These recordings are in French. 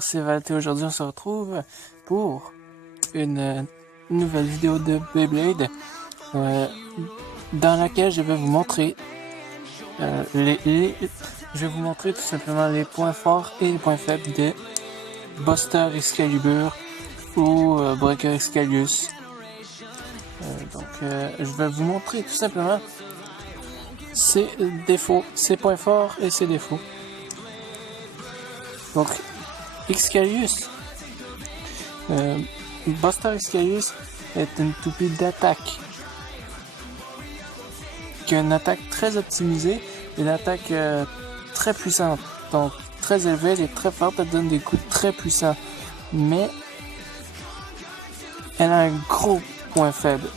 C'est Valté. Aujourd'hui on se retrouve pour une nouvelle vidéo de Beyblade dans laquelle je vais vous montrer je vais vous montrer tout simplement les points forts et les points faibles de Buster Excalibur ou Breaker Excalius. Je vais vous montrer tout simplement ses défauts, ses points forts et ses défauts. Donc Excalius, Buster Excalius est une toupie d'attaque qui a une attaque très optimisée et une attaque très puissante, donc très élevée, elle est très forte, elle donne des coups très puissants, mais elle a un gros point faible.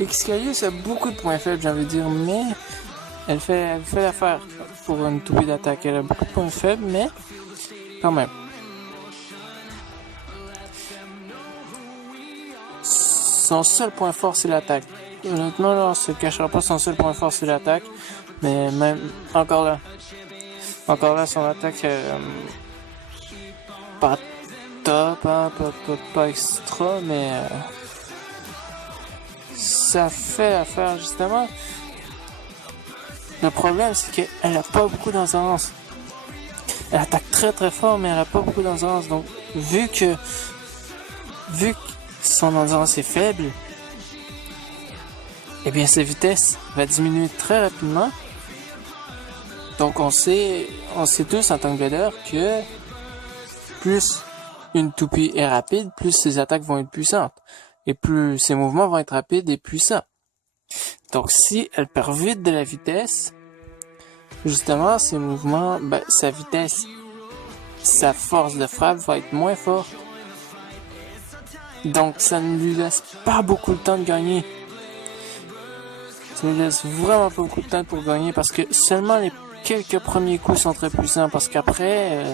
Excalius a beaucoup de points faibles, j'ai envie de dire, mais elle fait l'affaire pour une toupie d'attaque. Elle a beaucoup de points faibles, mais quand même. Son seul point fort, c'est l'attaque. Honnêtement, là, on se cachera pas, son seul point fort, c'est l'attaque. Mais même, encore là, son attaque, pas top, hein, pas extra, mais ça fait l'affaire, justement. Le problème, c'est qu'elle a pas beaucoup d'endurance. Elle attaque très très fort, mais elle a pas beaucoup d'endurance. Donc, vu que son endurance est faible, eh bien, sa vitesse va diminuer très rapidement. Donc, on sait tous en tant que blader que plus une toupie est rapide, plus ses attaques vont être puissantes. Et plus ses mouvements vont être rapides et puissants. Donc, si elle perd vite de la vitesse, justement, ses mouvements, sa vitesse, sa force de frappe va être moins forte. Donc, ça ne lui laisse pas beaucoup de temps de gagner. Ça lui laisse vraiment pas beaucoup de temps pour gagner parce que seulement les quelques premiers coups sont très puissants. Parce qu'après,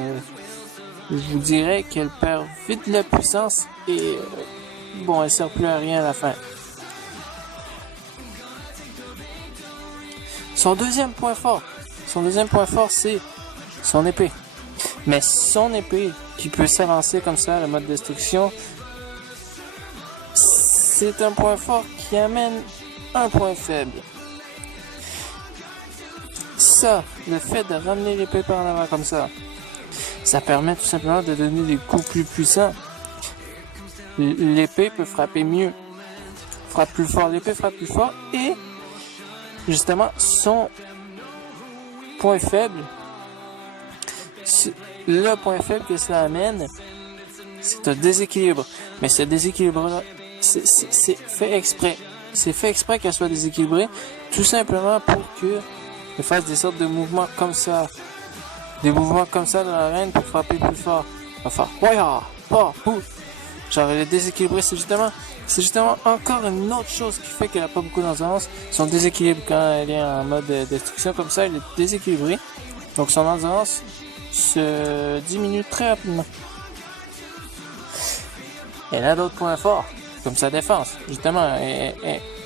je vous dirais qu'elle perd vite de la puissance et elle sert plus à rien à la fin. Son deuxième point fort, c'est son épée. Mais son épée, qui peut s'avancer comme ça, le mode destruction, c'est un point fort qui amène un point faible. Ça, le fait de ramener l'épée par en avant comme ça permet tout simplement de donner des coups plus puissants. L'épée peut frapper mieux, frappe plus fort, l'épée frappe plus fort et justement son point faible, le point faible que cela amène, c'est un déséquilibre. Mais ce déséquilibre-là, c'est fait exprès. C'est fait exprès qu'elle soit déséquilibrée, tout simplement pour qu'elle fasse des sortes de mouvements comme ça. Des mouvements comme ça dans l'arène pour frapper plus fort. Enfin, genre, elle est déséquilibrée, c'est justement encore une autre chose qui fait qu'elle a pas beaucoup d'endurance. Son déséquilibre quand elle est en mode destruction comme ça, elle est déséquilibrée. Donc son endurance se diminue très rapidement. Elle a d'autres points forts, comme sa défense. Justement,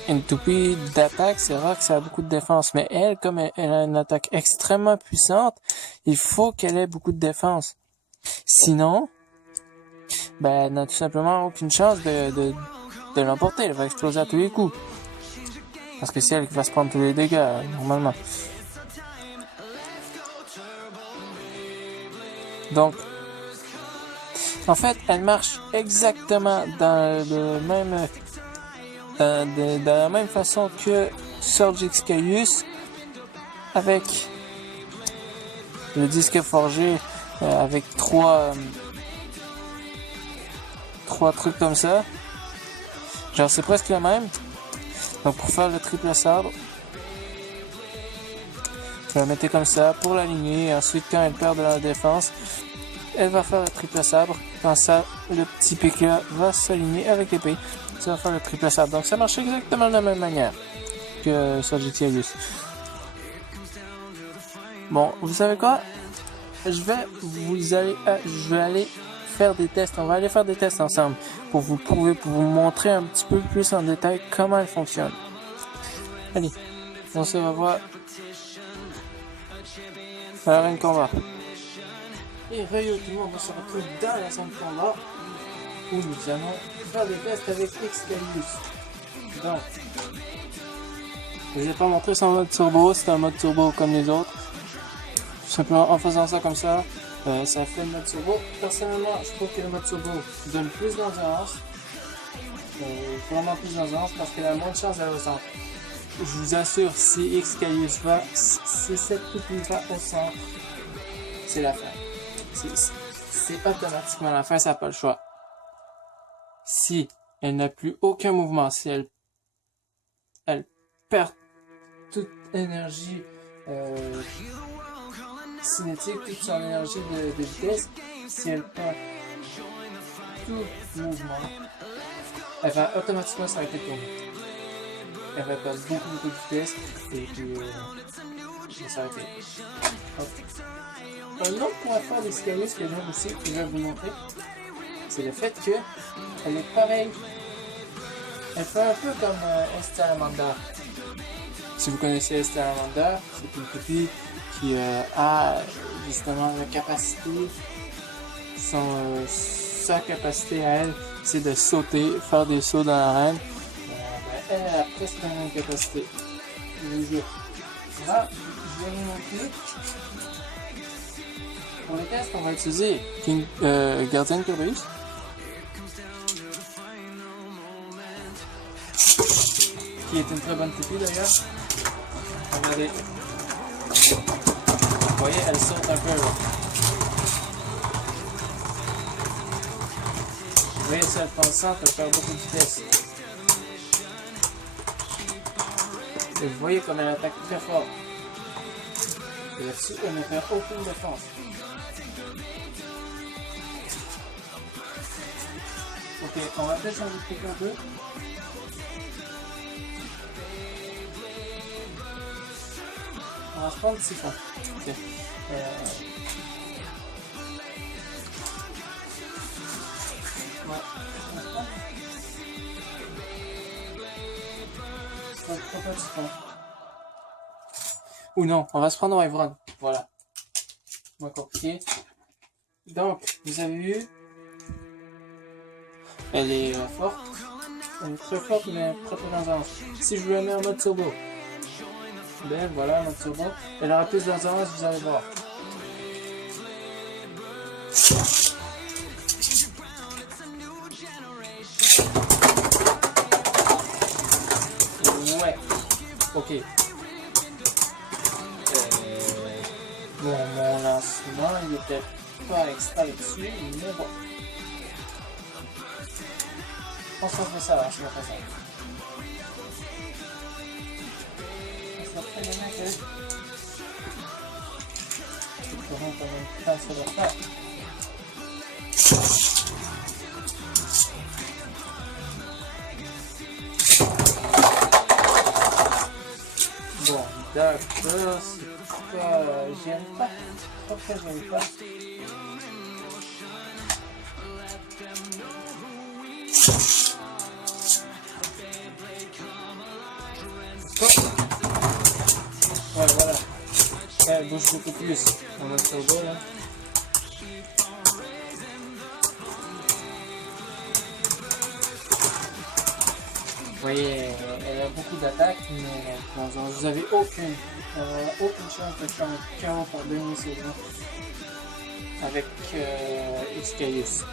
une toupie d'attaque, c'est rare que ça a beaucoup de défense. Mais elle, comme elle a une attaque extrêmement puissante, il faut qu'elle ait beaucoup de défense. Sinon, elle n'a tout simplement aucune chance de l'emporter. Elle va exploser à tous les coups. Parce que c'est elle qui va se prendre tous les dégâts, normalement. Donc, en fait, elle marche exactement dans la même façon que Surge Excalius, avec le disque forgé, avec trois trucs comme ça. Genre, c'est presque le même. Donc, pour faire le triple sabre, je vais la mettre comme ça pour l'aligner. Ensuite, quand elle perd de la défense, elle va faire le triple sabre. Quand ça, le petit pic là va s'aligner avec l'épée. Ça va faire le triple sabre. Donc, ça marche exactement de la même manière que Surge Excalius. Bon, vous savez quoi? Je vais aller faire des tests. On va aller faire des tests ensemble pour vous prouver, pour vous montrer un petit peu plus en détail comment elle fonctionne. Allez, on se revoit à l'arène combat. Et Rayo, tout le monde, on se retrouve dans la zone de combat où nous allons faire des tests avec Excalius. Donc, je vais pas montrer son mode turbo, c'est un mode turbo comme les autres. Tout simplement en faisant ça comme ça, ça fait le mode turbo. Personnellement, je trouve que le mode turbo donne plus d'endurance. Vraiment plus d'endurance parce qu'il a moins de chance de descendre. Je vous assure, si Excalius va, si cette toupie va au centre, c'est la fin. C'est automatiquement la fin, ça n'a pas le choix. Si elle n'a plus aucun mouvement, si elle perd toute énergie cinétique, toute son énergie de vitesse, si elle perd tout mouvement, elle va automatiquement s'arrêter de tourner. Elle va perdre beaucoup de vitesse et puis elle va s'arrêter. Un autre point fort d'Excalius que j'aime aussi, que je vais vous montrer, c'est le fait qu'elle est pareille. Elle fait un peu comme Estelamander. Si vous connaissez Estelamander, c'est une toupie qui a justement la capacité, sa capacité à elle, c'est de sauter, faire des sauts dans l'arène. Elle a presque la même capacité. Là, je vais vous montrer. Pour les tests, on va utiliser Gardien Curious. Qui est une très bonne toupie d'ailleurs. Regardez. Vous voyez, elle saute un peu là. Vous voyez, si elle prend le centre, elle perd beaucoup de vitesse. Et vous voyez comme elle attaque très fort. Et là-dessus, elle ne perd aucune défense. Ok, on va peut-être changer de truc un peu. On va se prendre le siphon. Ok. Ouais. On va prendre le siphon. Ou non, on va se prendre Wyvern. Voilà. Moins compliqué. Donc, vous avez vu, elle est forte. Elle est très forte, mais très peu d'endurance. Si je vous la mets en mode turbo, ben voilà, mode turbo, elle aura plus d'endurance, vous allez voir. Ouais. Ok. Bon, mon lancement, il était pas extra dessus, mais bon. On se refait ça là, je me refais ça. On se refait les mecs, ils feront quand même pas se le faire. Bon, d'accord, c'est pas... j'aime pas. Pourquoi j'aime pas? Ouais, voilà. Elle bouge beaucoup plus dans notre cerveau là. Vous voyez, elle a beaucoup d'attaques, mais vous n'avez aucune chance de faire un KO par demi-saison avec Excalius.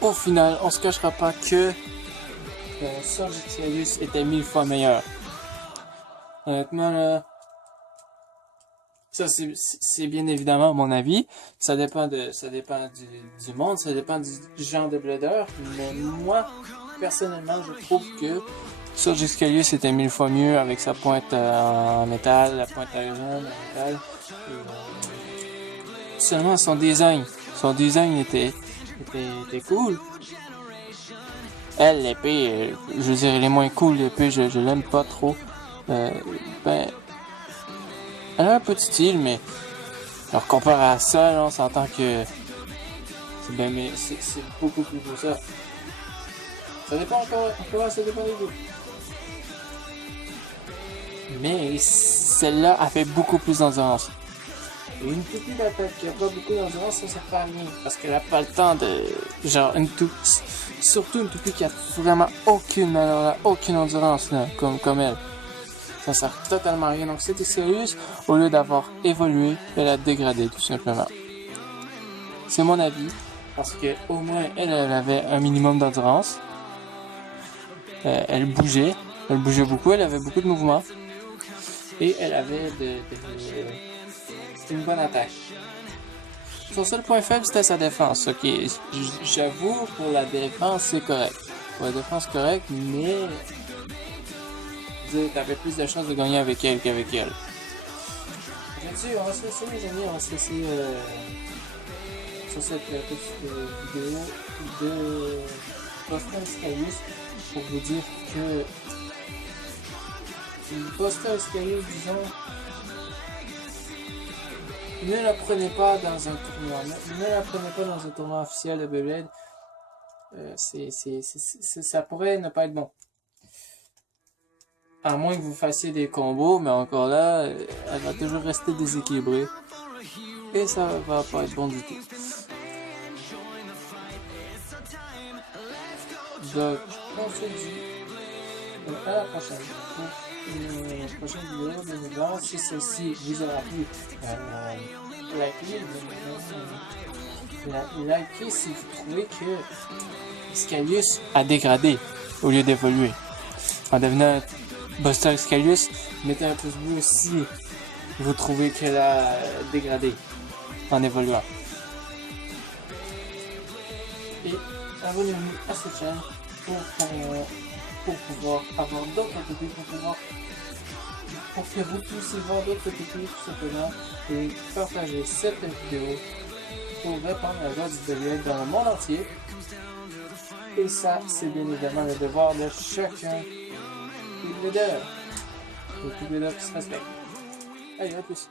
Au final, on se cachera pas que Surge Excalius était 1000 fois meilleur. Honnêtement là, ça c'est bien évidemment mon avis. Ça dépend du monde, ça dépend du genre de blader. Mais moi, personnellement, je trouve que Surge Excalius était 1000 fois mieux avec sa pointe en métal, la pointe aérienne en métal. Seulement son design était cool. Elle, l'épée, je veux dire, elle est moins cool, l'épée, je l'aime pas trop. Ben, elle a un peu de style, mais alors comparé à ça, là, on s'entend que c'est beaucoup plus beau ça. Ça dépend encore, ça dépend des goûts. Mais celle-là a fait beaucoup plus d'endurance. Et une toupie d'attaque qui a pas beaucoup d'endurance, ça sert pas à rien. Parce qu'elle a pas le temps de... Genre, surtout une toupie qui a vraiment aucune endurance, là, comme elle. Ça sert totalement à rien. Donc cette Excalius, au lieu d'avoir évolué, elle a dégradé, tout simplement. C'est mon avis. Parce que au moins, elle avait un minimum d'endurance. Elle bougeait beaucoup, elle avait beaucoup de mouvements. Et elle avait c'était une bonne attaque. Son seul point faible, c'était sa défense. Ok, j'avoue, pour la défense, c'est correct. Pour la défense, correct, mais t'avais plus de chances de gagner avec elle qu'avec elle. On va se laisser, les amis, on va se laisser sur cette petite vidéo de Buster Excalius pour vous dire que Buster Excalius, disons, ne la prenez pas dans un tournoi, ne la prenez pas dans un tournoi officiel de Beyblade. Ça pourrait ne pas être bon. À moins que vous fassiez des combos, mais encore là, elle va toujours rester déséquilibrée. Et ça va pas être bon du tout. Donc, on se dit à la prochaine. Pour une prochaine vidéo, bien évidemment, si celle-ci vous aura plu, likez si vous trouvez que Excalius a dégradé au lieu d'évoluer. En devenant Buster Excalius, mettez un pouce bleu si vous trouvez qu'elle a dégradé en évoluant. Et abonnez-vous à cette chaîne pour pouvoir avoir d'autres topics, pour que vous puissiez voir d'autres topics tout simplement et partager cette vidéo pour répandre la joie du Beyblade dans le monde entier. Et ça, c'est bien évidemment le devoir de chacun des leaders. Et tout leader qui se respecte. Allez, à plus.